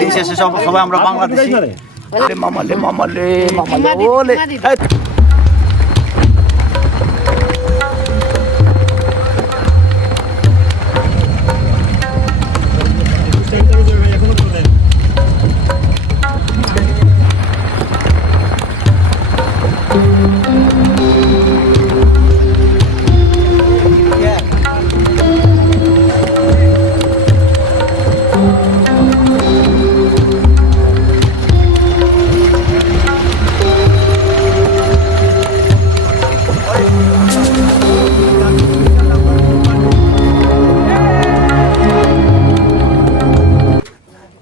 দিন শেষে সব- সবাই আমরা বাংলাদেশি লে মামা লে মামা লে মামা লে মামা ওলে দিদি, এই,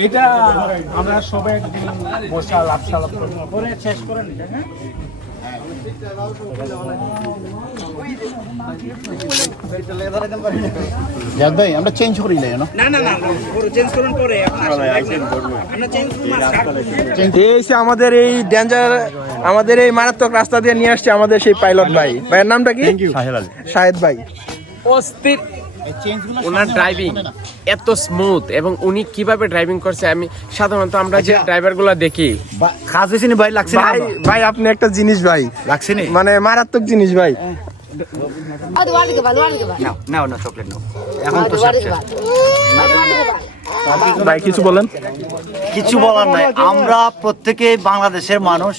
এটা আমরা সবাই একদিন বসে আলাপ সালাপ করব। করে শেষ করে নিতে হ্যাঁ? ভাই আমরা চেঞ্জ করি না না না না চেঞ্জ করুন পরে আমরা চেঞ্জ করুন এই হচ্ছে আমাদের এই ডেঞ্জার আমাদের এই মারাত্মক রাস্তা দিয়ে নিয়ে আসছে আমাদের সেই পাইলট ভাই। ভাইয়ের নামটা কি? শাহেদ ভাই। অস্থির। ওনার ড্রাইভিং এত স্মুথ এবং উনি কীভাবে ড্রাইভিং করছে আমি সাধারণত আমরা যে আচ্ছা। ড্রাইভারগুলো দেখি। কাজ ভাই? লাগছে ভাই ভাই আপনি একটা জিনিস ভাই। লাগছে মানে মারাত্মক জিনিস ভাই। নাও নাও না চকলেট নাও। এখন তো ভাই কিছু বলেন। কিছু বলার নাই। আমরা প্রত্যেকে বাংলাদেশের মানুষ।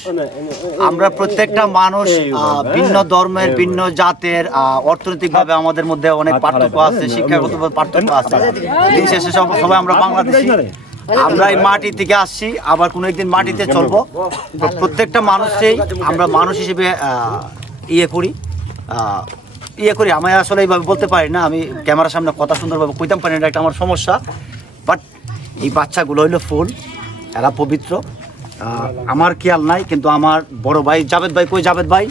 আমরা প্রত্যেকটা মানুষ আহ, ভিন্ন ধর্মের ভিন্ন জাতের অর্থনৈতিক ভাবে আমাদের মধ্যে অনেক পার্থক্য আছে শিক্ষাগত পার্থক্য আছে। দিন শেষে সবাই আমরা বাংলাদেশি। আমরা এই মাটি থেকে আসছি আবার কোনো একদিন মাটিতে চলবো। প্রত্যেকটা মানুষকেই আমরা মানুষ হিসেবে আহ, ইয়ে করি। আহ, ইয়ে করি। আমি আসলে এইভাবে বলতে পারি না। আমি ক্যামেরার সামনে কথা সুন্দরভাবে কইতাম পারি না এটা একটা আমার সমস্যা। এই বাচ্চাগুলো হইল ফুল এরা পবিত্র। আমার খেয়াল নাই কিন্তু আমার বড় ভাই জাভেদ ভাই কই জাভেদ ভাই?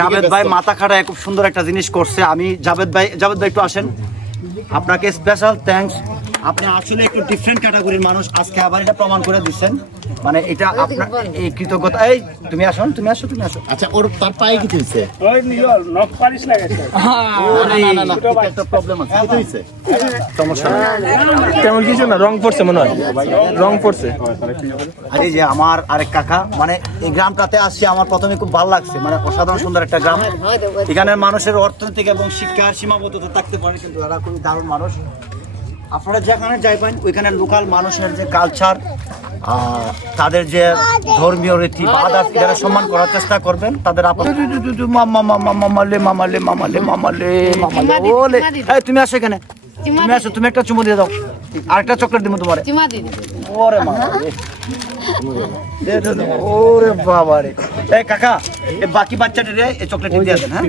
জাবেদ ভাই। মাথা খাটায় খুব সুন্দর একটা জিনিস করছে। আমি জাভেদ ভাই জাবেদ ভাই একটু আসেন। আপনাকে স্পেশাল থ্যাঙ্কস আপনি আসলে একটু ডিফারেন্ট ক্যাটাগরির মানুষ। আজকে আবার এটা প্রমাণ করে দিচ্ছেন। মানে এটা আপনার এই কৃতজ্ঞতা এই তুমি আসো তুমি আসো তুমি আসো। আচ্ছা ওর তার পায়ে কি হয়েছে ওই নিয়ল নখ পালিশ লাগাইছে না না না একটা প্রবলেম আছে। কি হয়েছে সমস্যা। তেমন কিছু না রং পড়ছে মনে হয়? রং পড়ছে। আর এই যে আমার আরেক কাকা মানে এই গ্রামটাতে আসছি আমার প্রথমে খুব ভালো লাগছে। মানে অসাধারণ সুন্দর একটা গ্রাম। এখানে মানুষের অর্থনৈতিক এবং শিক্ষার সীমাবদ্ধতা থাকতে পারে কিন্তু এরা খুবই দারুণ মানুষ। আপনারা যেখানে যাইবেন ওইখানে লোকাল মানুষের যে কালচার তাদের যে ধর্মীয় রীতি বাধা যারা সম্মান করার চেষ্টা করবেন। তাদের তুমি আসো এখানে। তুমি আসো তুমি একটা চুমু দিয়ে দাও। আরেকটা চকলেট দিব তোমার। ওরে ওরে বাবা রে। এই কাকা এ বাকি বাচ্চাটা রে এই চকলেট দিয়ে আসেন হ্যাঁ?